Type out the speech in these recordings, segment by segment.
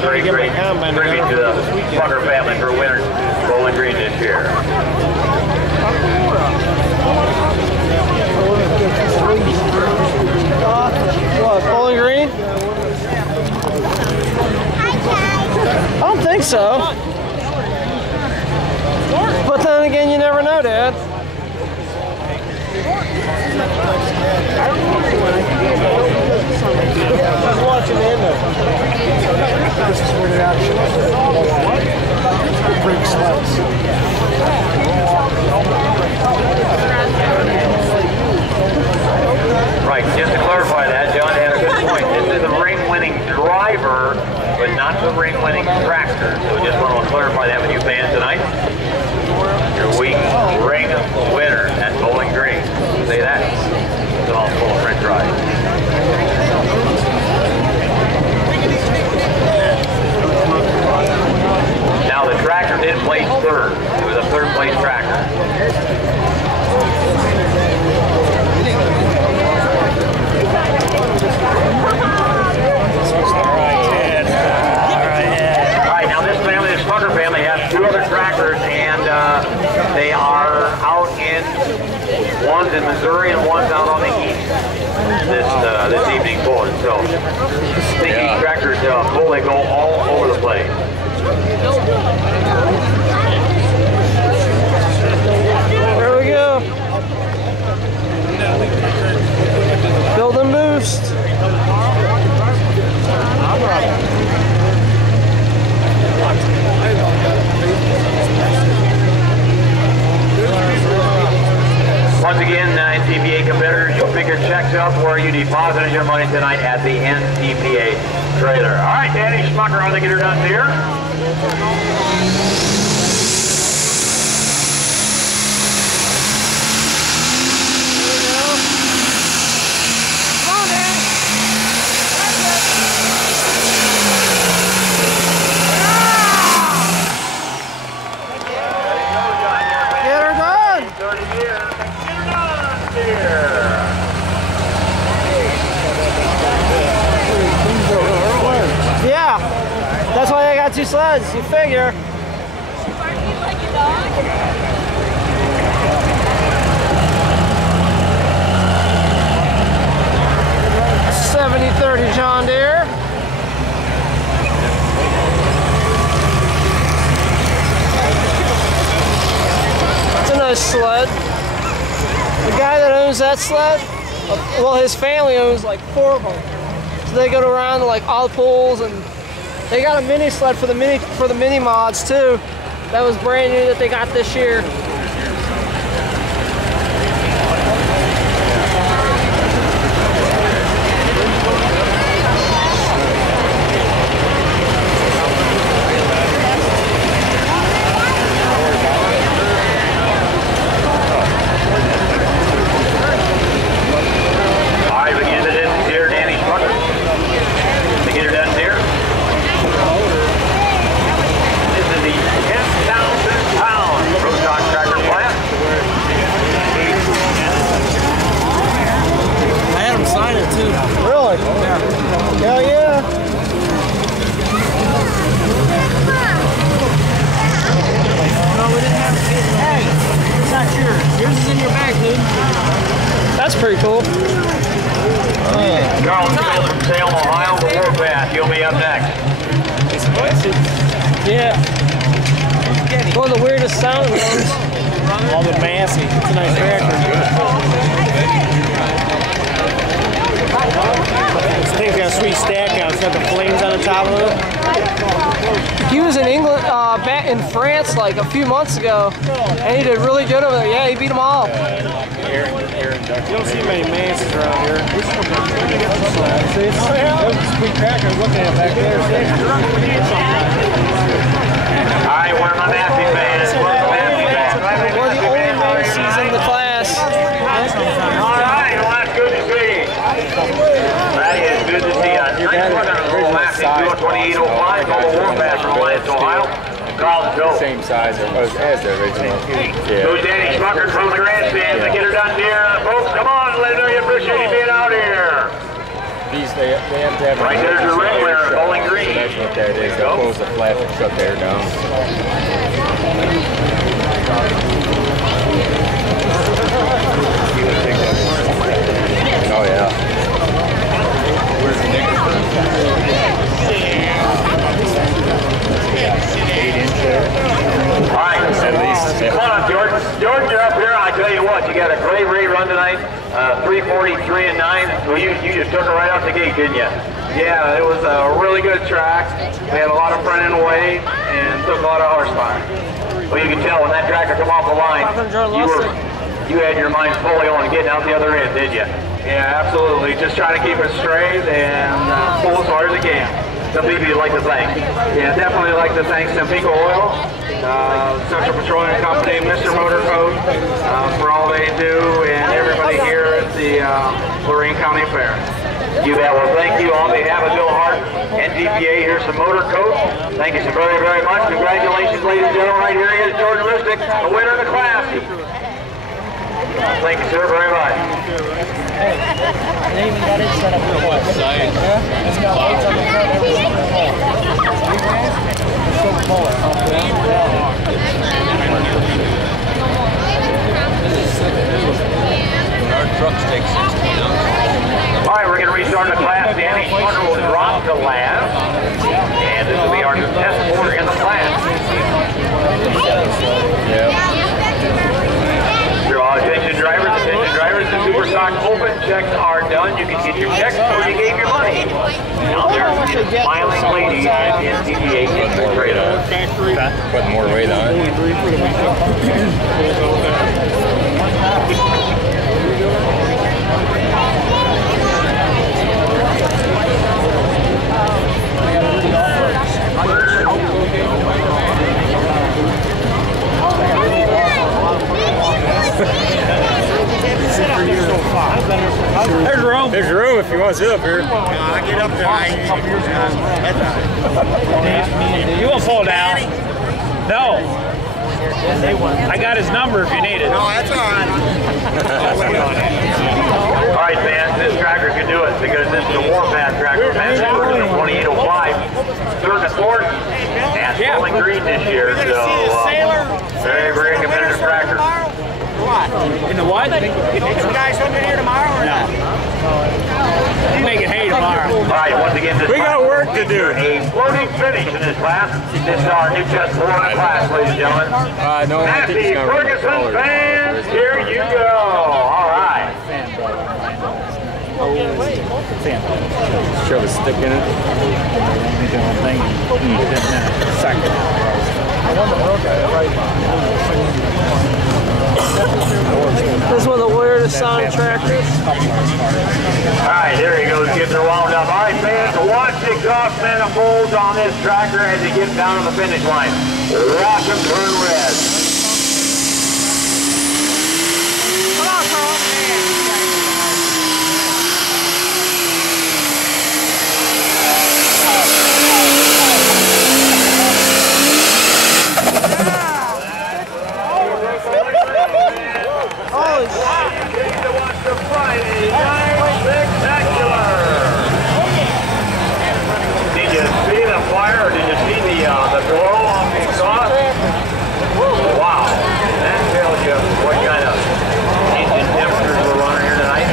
great tribute to the Schmucker family for winning Bowling Green this year. What, Bowling Green? I don't think so. But then again, you never know, Dad. Just watching the end of it. This is where they're out of break slugs. Right, just to clarify that, John had a good point. This is the ring-winning driver, but not the ring-winning tractor. So just want to clarify that with you fans tonight. Your week ring winner at Bowling Green. Say that. It's all full of French fries. Now the tractor did place third. It was a third place tractor. Alright, now this family, this Schmucker family, has two other tractors, and they are out in, one's in Missouri and one's out on the east this evening pulling. So these tractors pull, they go all over the place. There we go. Build and boost. Once again, NTPA competitors, you'll pick your checks up where you deposited your money tonight at the NTPA trailer. All right, Danny Schmucker on the Get Her Done here. Yeah, that's why I got two sleds, you figure. '70-30 John Deere. It's a nice sled. The guy that owns that sled, well, his family owns like 4 of them. So they go around to like all the pools, and they got a mini sled for the mini mods too. That was brand new that they got this year. Hell yeah. No, we didn't have it. Hey, it's not yours. Yours is in your bag, dude. That's pretty cool. Charles Taylor from Salem, Ohio, the Warpath. You'll be up next. Yeah. One of the weirdest sounding ones. All the massy. It's a nice tractor. This thing's got a sweet stack out. It's got the flames on the top of it. He was in England, back in France like a few months ago, and he did really good over there. Yeah, he beat them all. You don't see many masses around here. See, it's a sweet tractor. Looking at it back there. All right, one of my Massey fans. One of the only Macy's in the class. All right, well, that's good to see. That is good to see. Nice work on the roll Massey, 228.05, Global Warpath from Alliance, Ohio. Carlton Joe. Same size as the original. Who's Danny Schmucker from the grandstand to Get Her Done here. Folks, come on, let them know you appreciate you being out here. These, they have to have Right there's your ring winner, Bowling Green. So that's what that is. They'll close the flap and shut the air down. Oh, yeah. Where's the nigger? 8-inch there. All right. At least. Come on up, Jordan. Jordan, you're up here. I tell you what, you got a great run tonight. 3:43 and 9. Well, you just took it right out the gate, didn't you? Yeah, it was a really good track. We had a lot of front end weight and took a lot of horsepower. Well, you can tell when that tractor come off the line, you had your mind fully on getting out the other end, did you? Yeah, absolutely. Just trying to keep it straight and pull as hard as it can. Some people you'd like to thank. Yeah, definitely like to thank Tampico Oil, Central Petroleum Company, Mr. Motor Code, for all they do, and everybody here at the Lorain County Fair. You bet. Well, thank you on behalf of Bill Hart, ntpa. Here's some motor coat. Thank you so very, very much. Congratulations, ladies and gentlemen. Right here he is, Jordan Listick, the winner of the class. Thank you, sir, very much. They even got it set up for what? It's got lights on the front. Our trucks take 16 ounces. All right, we're going to restart the class. Danny Hunter will drop to last. And this will be our test order in the class. Attention drivers, the super stock open checks are done. You can get your checks before you gave your money. Now there's a smiling lady at ntpa getting the trade on. Put more weight on it. There's room. There's room if you want to sit up here. I get up there. You won't fall down. No. I got his number if you need it. No, that's all right. All right, fans, this tractor can do it because this is a Warpath tractor. Fans, version of 2805. Third and fourth at Bowling Green this year. So, very, very competitive tractor. In the what? You guys coming here tomorrow or not? You make it hay tomorrow. All right, once again, this We got work to do. A floating finish in this class. This is our new test four in the class, ladies and gentlemen. No, I think Happy it's going to Ferguson fans, here you go. All right. Shove a stick in it. This is one of the weirdest sounding tractors. All right, there he goes, getting her wound up. All right, fans, watch the exhaust manifolds on this tractor as he gets down to the finish line. Watch him turn red. Come on, Carl. Did you see the fire or did you see the glow on the exhaust? Wow, that tells you what kind of engine temperatures we're running here tonight.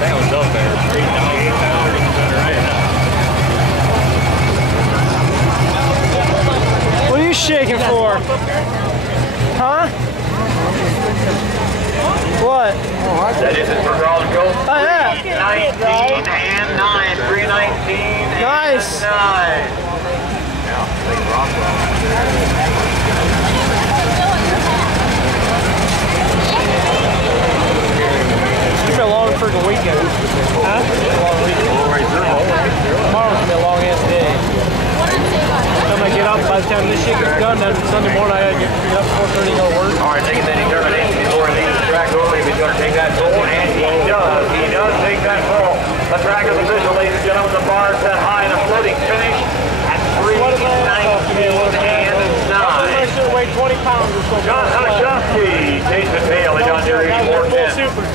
That was up there. What are you shaking for? Huh? What? That is it for Carl to go. Oh, yeah. 19 and 9. 319 Nice. and 9. It's been a long freaking weekend. Huh? Long weekend. Tomorrow's gonna be a long ass day. I'm gonna get up by the time this shit gets done. Then Sunday morning I gotta get up 4:30 to go to work. All right, taking that determination before he leaves the track over if he's going to take that pole, and he does. He does take that pole. The track is official, ladies and gentlemen. The bar set high in a floating finish at 3:19 and 9. I should weigh 20 pounds or so. John Honishevsky takes the tail. John Deere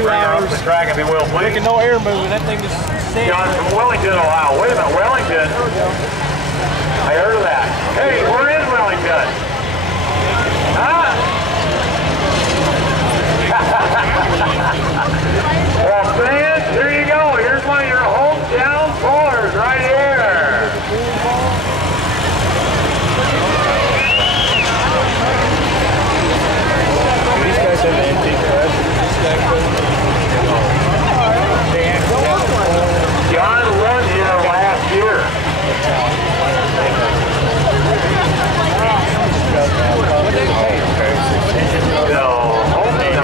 2 hours. The track, if you will, please. Making no air moving. That thing is sick. John from Wellington, Ohio. Wait a minute, Wellington. I heard of that. Hey, we're in Wellington. Huh? Well, fans, here you go. Here's one of your hometown pullers right here. These guys have the antique press. John won here last year. No,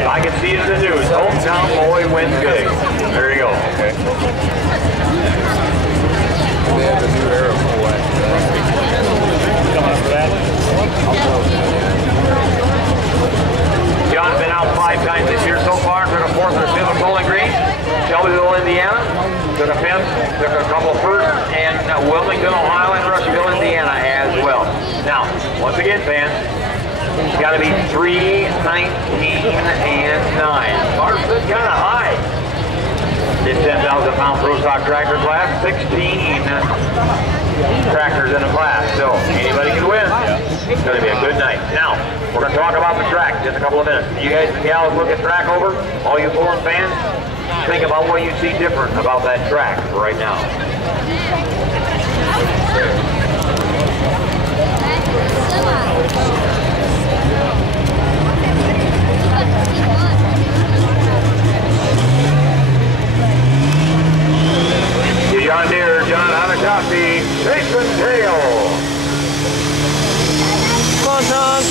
I can see it in the news. Hometown boy wins big. There you go. Okay. They have a new era for what? Come on for that. John's been out 5 times this year so far. Took a 4th and a 5th at Bowling Green, Shelbyville, Indiana. Took a 5th, took a couple first, and Wilmington, Ohio, and Rushville, Indiana as well. Now, once again, fans, it's got to be 3, 19, and 9. Car's been kind of high. This 10,000-pound prostock tractor class, 16 tractors in a class, so anybody can win. It's going to be a good night. Now, we're going to talk about the track in just a couple of minutes. You guys and gals look at track over, all you foreign fans, think about what you see different about that track right now. John Deere, John Hanakowski, Jason Tail. Come on, John.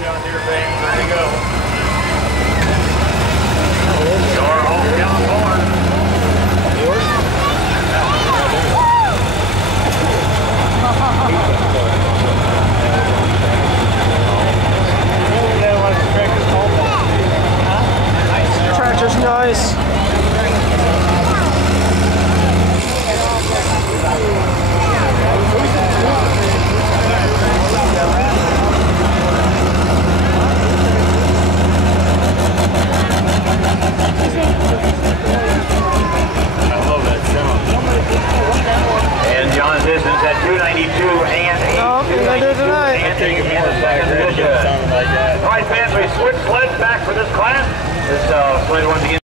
John Deere fans, there you go. Your hometown born. Tractor's nice. And John's distance at 292 and 8. Oh, I did tonight. All right, fans, we switch sleds back for this class. This sled once again.